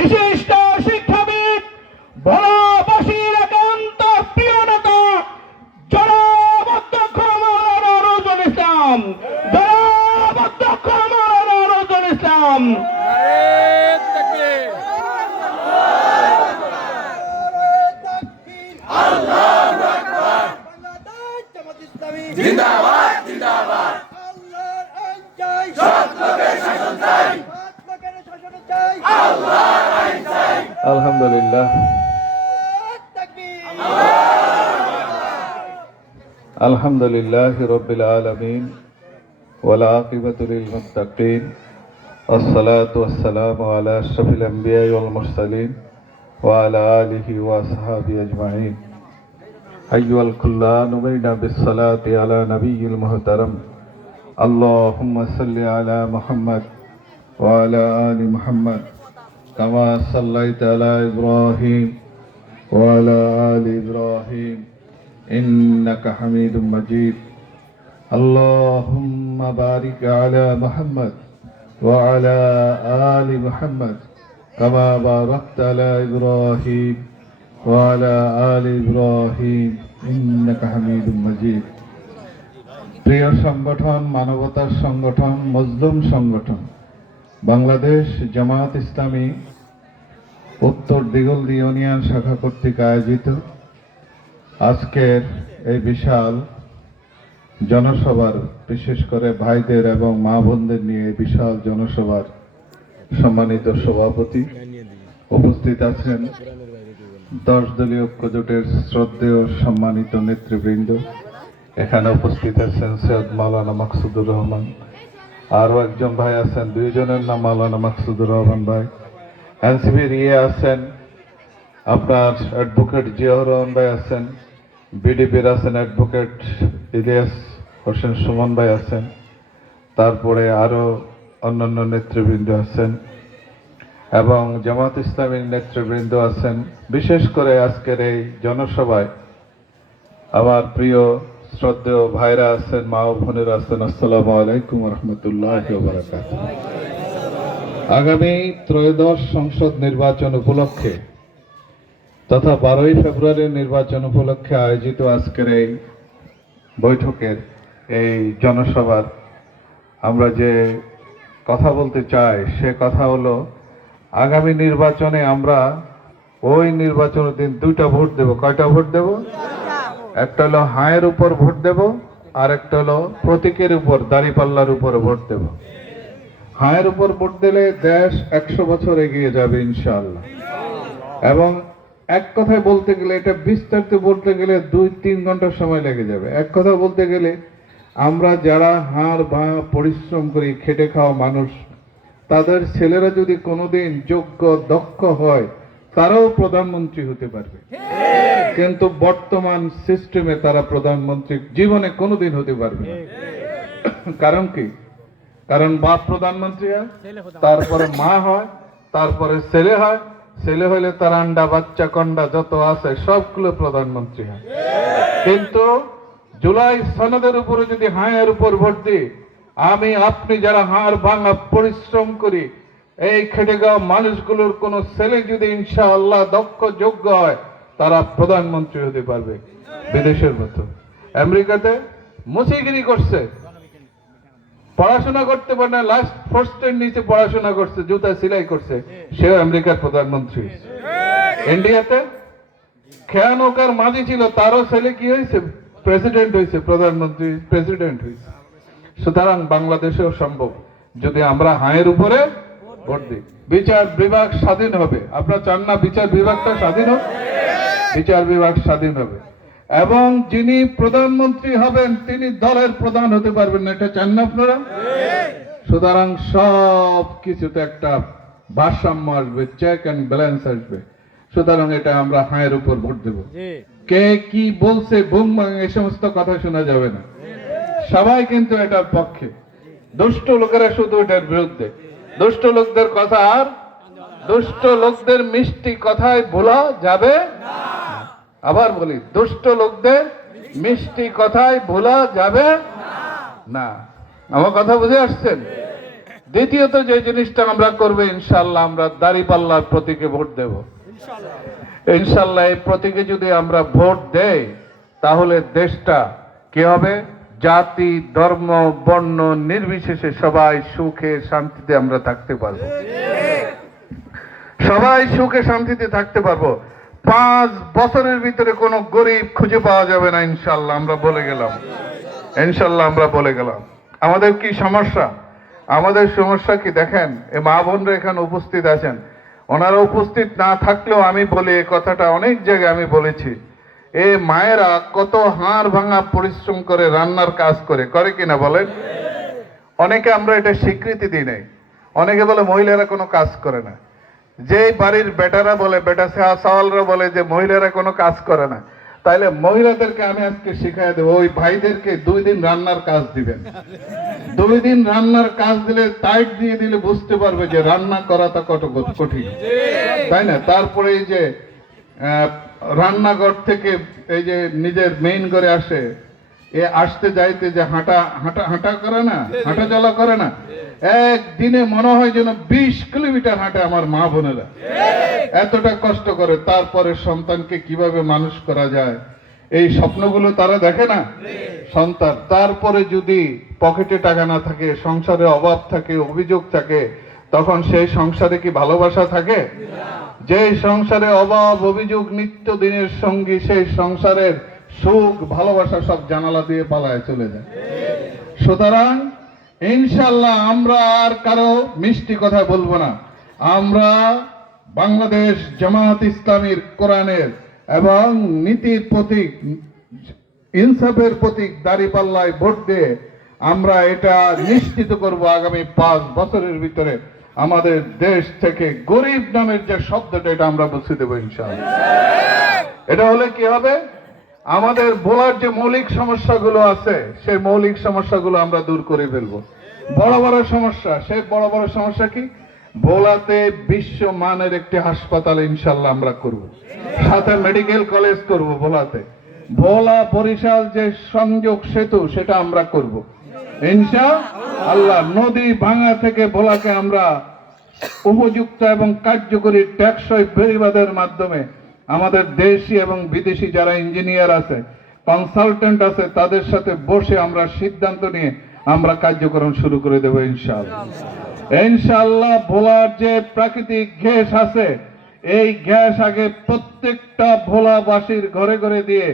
বিশিষ্ট শিক্ষাবিদ বড় বসির একান্ত প্রিয় নেতা জনাব অধ্যক্ষ মাওলানা নজরুল ইসলাম, জনাব অধ্যক্ষ মাওলানা নজরুল ইসলাম। জিন্দাবাদ জিন্দাবাদ আল্লাহর আইন চাই, সৎ লোকের শাসন চাই, সৎ লোকের শাসন চাই। আল্লাহর আইন চাই। আলহামদুলিল্লাহ তাকবীর। আলহামদুলিল্লাহ রব্বিল আলামিন ওয়াল আকিবাতু লিল মুত্তাকিন والصلاة والسلام على أشرف الأنبياء والمرسلين وعلى آله وأصحابه أجمعين أيها الكلان بين بالصلاة على نبي المحترم اللهم صل على محمد وعلى آل محمد كما صليت على إبراهيم وعلى آل إبراهيم إنك حميد مجيد اللهم بارك على محمد وعلى آل محمد كما باركت على إبراهيم وعلى آل إبراهيم إنك حميد مجيد প্রিয় সংগঠন, মানবতার সংগঠন, মজলুম সংগঠন বাংলাদেশ জামায়াত ইসলামী উত্তর দিগলদি ইউনিয়ন শাখা কর্তৃক আয়োজিত আজকের এই বিশাল জনসভার, বিশেষ করে ভাইদের এবং মা বোনদের নিয়ে এই বিশাল জনসভার সম্মানিত সভাপতি, উপস্থিত আছেন 10 দলীয় ঐক্য জোটের শ্রদ্ধেয় সম্মানিত নেতৃবৃন্দ, এখানে উপস্থিত আছেন সৈয়দ মাওলানা মাকসুদুর রহমান, আরও একজন ভাই আছেন, দুইজনের নাম মাওলানা মাকসুদুর রহমান ভাই, এনসিপির আছেন আপনার অ্যাডভোকেট জিয়াউর রহমান ভাই আছেন, বিডিপির আছেন অ্যাডভোকেট ইলিয়াস হোসেন সুমন ভাই আছেন, তারপরে আরও অন্যান্য নেতৃবৃন্দ আছেন এবং জামাত ইসলামীর নেতৃবৃন্দ আছেন। বিশেষ করে আজকের এই জনসভায় আমার প্রিয় শ্রদ্ধেয় ভাইরা আছেন, মা ও বোনেরা আছেন। আসসালামু আলাইকুম রহমতুল্লাহ বারাকাতুহু। আগামী ত্রয়োদশ সংসদ নির্বাচন উপলক্ষে তথা 12ই ফেব্রুয়ারি নির্বাচন উপলক্ষে আয়োজিত আজকের এই বৈঠকের এই জনসভার আমরা যে কথা বলতে চাই সে কথা হলো, আগামী নির্বাচনে আমরা ওই নির্বাচনের দিন 2টা ভোট দেব। কয়টা ভোট দেব? একটা হলো হায়ের উপর ভোট দেব, আর একটা হলো প্রতীকের উপর, দাঁড়িপাল্লার উপর ভোট দেব। হায়ের উপর ভোট দিলে দেশ 100 বছর এগিয়ে যাবে ইনশাআল্লাহ। এবং এক কথায় বলতে গেলে, এটা বিস্তারিত বলতে গেলে 2-3 ঘন্টা সময় লেগে যাবে। এক কথা বলতে গেলে, আমরা যারা হাড় ভাঙা পরিশ্রম করি, খেটে খাওয়া মানুষ, তাদের ছেলেরা যদি কোনোদিন যোগ্য দক্ষ হয় তারাও প্রধানমন্ত্রী হতে পারবে, কিন্তু বর্তমান সিস্টেমে তারা প্রধানমন্ত্রী জীবনে কোনোদিন হতে পারবে না। কারণ কি? কারণ বাপ প্রধানমন্ত্রী হয়, তারপরে মা হয়, তারপরে ছেলে হয়, ছেলে হইলে তার আন্ডা বাচ্চা কন্ডা যত আছে সবগুলো প্রধানমন্ত্রী হয়। কিন্তু জুলাই সনদের উপরে যদি হায়ের উপর ভোট দিই, আমি আপনি যারা হাড় ভাঙা পরিশ্রম করি, এই খেটে যাওয়া মানুষগুলোর কোন ছেলে যদি ইনশাআল্লাহ দক্ষ যোগ্য হয়, তারা প্রধানমন্ত্রী হতে পারবে। বিদেশের মতো আমেরিকাতে মুচিগিরি করছে, পড়াশোনা করতে পারে না, লাস্ট ফার্স্টের নিচে পড়াশোনা করছে, জুতা সেলাই করছে, সেও আমেরিকার প্রধানমন্ত্রী। ইন্ডিয়াতে খেয়া নৌকার মাঝি ছিল, তারও ছেলে কি হয়েছে? প্রেসিডেন্ট হয়েছে, প্রধানমন্ত্রী প্রেসিডেন্ট হয়েছে। সুতরাং বাংলাদেশেও সম্ভব যদি আমরা হায়ের উপরে ভোট দিই। বিচার বিভাগ স্বাধীন হবে। আপনারা চান না বিচার বিভাগটা স্বাধীন হোক? বিচার বিভাগ স্বাধীন হবে এবং যিনি প্রধানমন্ত্রী হবেন তিনি দলের প্রধান হতে পারবেন না, এটা চান না আপনারা? সুতরাং সব কিছুতে একটা ভারসাম্য আসবে, চেক অ্যান্ড ব্যালেন্স আসবে। সুতরাং এটা আমরা হায়ের উপর ভোট দেব। কে কি বলছে বুম এই সমস্ত কথা শোনা যাবে না। সবাই কিন্তু এটার পক্ষে, দুষ্ট লোকেরা শুধু এটার বিরুদ্ধে। দুষ্ট লোকদের কথা আর দুষ্ট লোকদের মিষ্টি কথায় ভোলা যাবে না। আবার বলি, দুষ্ট লোকদের মিষ্টি কথায় ভোলা যাবে না। আমার কথা বুঝে আসছেন? দ্বিতীয়ত যে জিনিসটা আমরা করবো, ইনশাল্লাহ আমরা দাঁড়িপাল্লার প্রতীকে ভোট দেব। ইনশাল্লাহ এই প্রতীকে যদি আমরা ভোট দেই, তাহলে দেশটা কি হবে? জাতি, ধর্ম, বর্ণ নির্বিশেষে সবাই সুখে শান্তিতে আমরা থাকতে পারবো। সবাই সুখে শান্তিতে থাকতে পারবো। 5 বছরের ভিতরে কোনো গরিব খুঁজে পাওয়া যাবে না, ইনশাল্লাহ আমরা বলে গেলাম। ইনশাল্লাহ আমরা বলে গেলাম। আমাদের কি সমস্যা? আমাদের সমস্যা কি দেখেন, এই মা বোনরা এখানে উপস্থিত আছেন, ওনারা উপস্থিত না থাকলেও আমি বলি, এই কথাটা অনেক জায়গায় আমি বলেছি, এ মায়েরা কত হাড় ভাঙা পরিশ্রম করে রান্নার কাজ করে কিনা বলেন? অনেকে আমরা এটা স্বীকৃতি দিই নাই। অনেকে বলে মহিলারা কোনো কাজ করে না। যে বাড়ির বেটারা বলে, বেটা সাওয়ালরা বলে যে মহিলারা কোনো কাজ করে না, তাইলে মহিলাদেরকে আমি আজকে শিখাই দেবো, ওই ভাইদেরকে 2 দিন রান্নার কাজ দিবেন। 2 দিন রান্নার কাজ দিলে, টাইট দিয়ে দিলে বুঝতে পারবে যে রান্না করাটা কত কঠিন, তাই না? তারপরে এই যে রান্নাঘর থেকে এই যে নিজের মেইন ঘরে আসে, এ আসতে যাইতে যে হাঁটা করে না, হাঁটা চলা করে না, একদিনে মনে হয় যেন 20 কিলোমিটার হাঁটে আমার মা বোনেরা, এতটা কষ্ট করে। তারপরে সন্তানকে কিভাবে মানুষ করা যায়, এই স্বপ্নগুলো তারা দেখে না সন্তান। তারপরে যদি পকেটে টাকা না থাকে, সংসারে অভাব থাকে, অভিযোগ থাকে, তখন সেই সংসারে কি ভালোবাসা থাকে? যে সংসারে অভাব, অভিযোগ নিত্য দিনের সঙ্গী, সেই সংসারের সুখ, ভালোবাসা সব জানালা দিয়ে পালায় চলে যায়। সুতরাং ইনশাল্লাহ আমরা আর কারো মিষ্টি কথা বলবো না। আমরা বাংলাদেশ জামাত ইসলামীর, কোরআনের এবং নীতির প্রতীক, ইনসাফের প্রতীক দাঁড়িপাল্লায় ভোট দিয়ে আমরা এটা নিশ্চিত করব, আগামী 5 বছরের ভিতরে আমাদের দেশ থেকে গরিব নামের যে শব্দটা, এটা আমরা মুছে দেবো ইনশাআল্লাহ। এটা হলে কি হবে? আমাদের ভোলার যে মৌলিক সমস্যাগুলো আছে, সেই মৌলিক সমস্যাগুলো আমরা দূর করে ফেলবো। বড় বড় সমস্যা, সেই বড় বড় সমস্যা কি? ভোলাতে বিশ্বমানের একটি হাসপাতাল ইনশাল্লাহ আমরা করব, সাথে মেডিকেল কলেজ করব ভোলাতে। ভোলা বরিশাল যে সংযোগ সেতু, সেটা আমরা করব ইনশাআল্লাহ। নদী ভাঙা থেকে ভোলাকে আমরা উপযুক্ত এবং কার্যকরী টেকসই বেড়িবাঁধের মাধ্যমে আমাদের দেশি এবং বিদেশি যারা ইঞ্জিনিয়ার আছে, কনসালটেন্ট আছে, তাদের সাথে বসে আমরা সিদ্ধান্ত নিয়ে আমরা কার্যক্রম শুরু করে দেবো ইনশাআল্লাহ। ইনশাআল্লাহ ভোলার যে প্রাকৃতিক গ্যাস আছে, এই গ্যাস আগে প্রত্যেকটা ভোলাবাসীর ঘরে ঘরে দিয়ে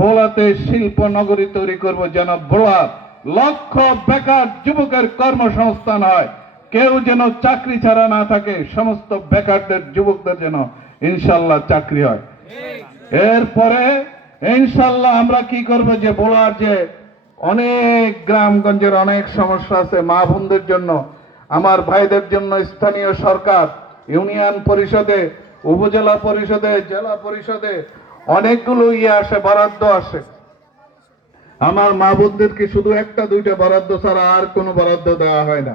ভোলাতে শিল্প নগরী তৈরি করব, যেন ভোলা লক্ষ বেকার যুবকের কর্মসংস্থান হয়, কেউ যেন চাকরি ছাড়া না থাকে, সমস্ত বেকারদের, যুবকদের যেন ইনশাল্লাহ চাকরি হয়। এরপরে ইনশাল্লাহ আমরা কি করব, যে ভোলার যে অনেক গ্রামগঞ্জের অনেক সমস্যা আছে, মা বোনদের জন্য, আমার ভাইদের জন্য স্থানীয় সরকার, ইউনিয়ন পরিষদে, উপজেলা পরিষদে, জেলা পরিষদে অনেকগুলো আসে, বরাদ্দ আসে। আমার মা বোনদেরকে শুধু 1-2টা বরাদ্দ ছাড়া আর কোনো বরাদ্দ দেওয়া হয় না।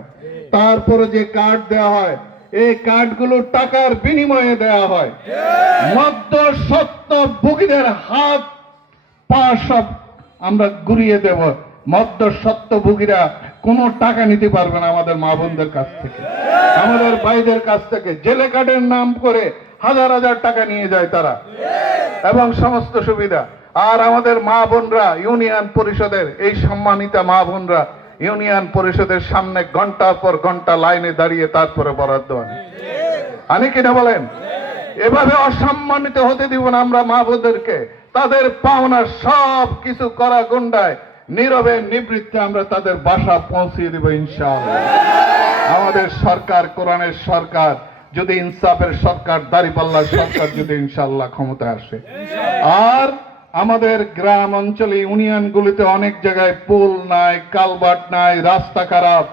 তারপরে যে কার্ড দেওয়া হয়, এই কার্ডগুলো টাকার বিনিময়ে দেওয়া হয়। মধ্যস্বত্ব ভোগীদের হাত পা সব আমরা ঘুরিয়ে দেব। মধ্যস্বত্ব ভোগীরা কোনো টাকা নিতে পারবে না আমাদের মা বোনদের কাছ থেকে, আমাদের ভাইদের কাছ থেকে। জেলে কার্ডের নাম করে হাজার হাজার টাকা নিয়ে যায় তারা, এবং সমস্ত সুবিধা। আর আমাদের মা বোনরা ইউনিয়ন পরিষদের, এই সম্মানিতা মা বোনরা ইউনিয়ন পরিষদের সামনে ঘন্টার পর ঘন্টা লাইনে দাঁড়িয়ে তারপরে বরাদ্দ আনে কিনা বলেন? এভাবে অসম্মানিত হতে দিব না আমরা মা বোনদেরকে। তাদের পাওনা সব কিছু করা গুন্ডায় নীরবে নিবৃত্তে আমরা তাদের বাসা পৌঁছিয়ে দেব ইনশাআল্লাহ। আমাদের সরকার, কোরআনের সরকার, যদি ইনসাফের সরকার, দাঁড়িপাল্লার সরকার যদি ইনশাআল্লাহ ক্ষমতায় আসে। আর আমাদের গ্রাম অঞ্চলে, ইউনিয়নগুলিতে অনেক জায়গায় পুল নাই, কালভার্ট নাই, রাস্তা খারাপ।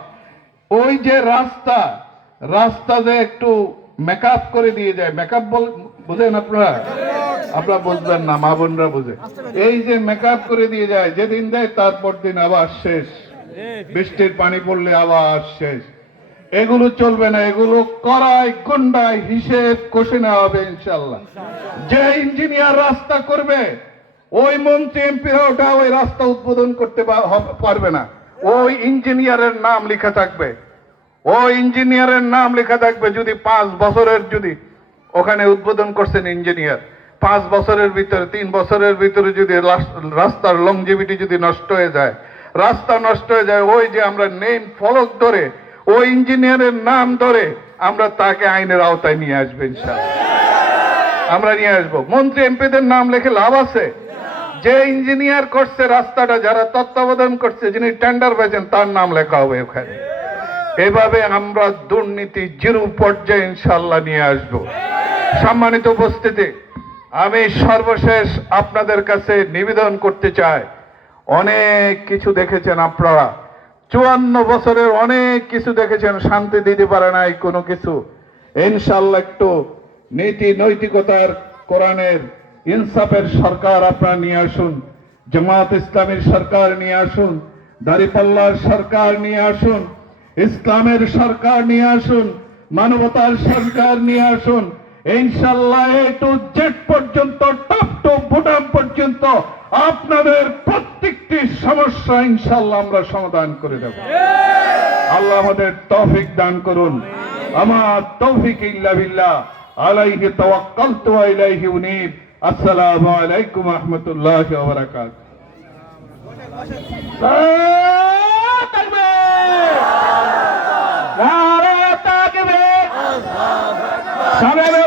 ওই যে রাস্তা যে একটু মেকআপ করে দিয়ে যায়, মেকআপ বুঝেন আপনারা? আপনারা বুঝবেন না, মা বোনরা বুঝে। এই যে মেকআপ করে দিয়ে যায়, যেদিন দেয় তারপর দিন আবার শেষ, বৃষ্টির পানি পড়লে আবার শেষ। এগুলো চলবে না, এগুলো করায় গুন্ডায় হিসেব কষে নেওয়া হবে ইনশাল্লাহ। যে ইঞ্জিনিয়ার রাস্তা করবে, ওই মন্ত্রী এমপিরা ওটা ওই রাস্তা উদ্বোধন করতে পারবে না। ওই ইঞ্জিনিয়ারের নাম লেখা থাকবে, ও ইঞ্জিনিয়ারের নাম লেখা থাকবে যদি 5 বছরের, যদি ওখানে উদ্বোধন করছেন ইঞ্জিনিয়ার, 5 বছরের ভিতরে 3 বছরের ভিতরে যদি রাস্তার লংজিভিটি যদি নষ্ট হয়ে যায়, রাস্তা নষ্ট হয়ে যায়, ওই যে আমরা নেম ফলক ধরে ওই ইঞ্জিনিয়ারের নাম ধরে আমরা তাকে আইনের আওতায় নিয়ে আসবো ইনশাআল্লাহ। আমরা নিয়ে আসবো। মন্ত্রী এমপিদের নাম লিখে লাভ আছে? যে ইঞ্জিনিয়ার করছে রাস্তাটা, যারা তত্ত্বাবধান করছে, যিনি টেন্ডার পেয়েছেন, তার নাম লেখা হবে ওখানে। এভাবে আমরা দুর্নীতি জিরো পর্যায়ে ইনশাআল্লাহ নিয়ে আসবো। সম্মানিত উপস্থিতি, আমি সর্বশেষ আপনাদের কাছে নিবেদন করতে চাই, অনেক কিছু দেখেছেন আপনারা, 54 বছরের অনেক কিছু দেখেছেন, শান্তি দিতে পারে নাই কোনো কিছু। ইনশাআল্লাহ একটু নীতি নৈতিকতার, কোরআনের ইনসাফের সরকার আপনারা নিয়ে আসুন, জামাত ইসলামের সরকার নিয়ে আসুন, দাঁড়িপাল্লার সরকার নিয়ে আসুন, ইসলামের সরকার নিয়ে আসুন, মানবতার সরকার নিয়ে আসুন। ইনশাআল্লাহ এ টু জেড পর্যন্ত, টপ টু বটম পর্যন্ত আপনাদের প্রত্যেকটি সমস্যা ইনশাআল্লাহ আমরা সমাধান করে দেব। আল্লাহ আমাদের তৌফিক দান করুন। আমার তৌফিক ইল্লা বিল্লাহ, আলাইহি তাওয়াক্কালতু ওয়া ইলাইহি উনীব। আসসালামু আলাইকুম ওয়া রাহমাতুল্লাহি ওয়া বারাকাতুহু। নারে তাকবীর, নারে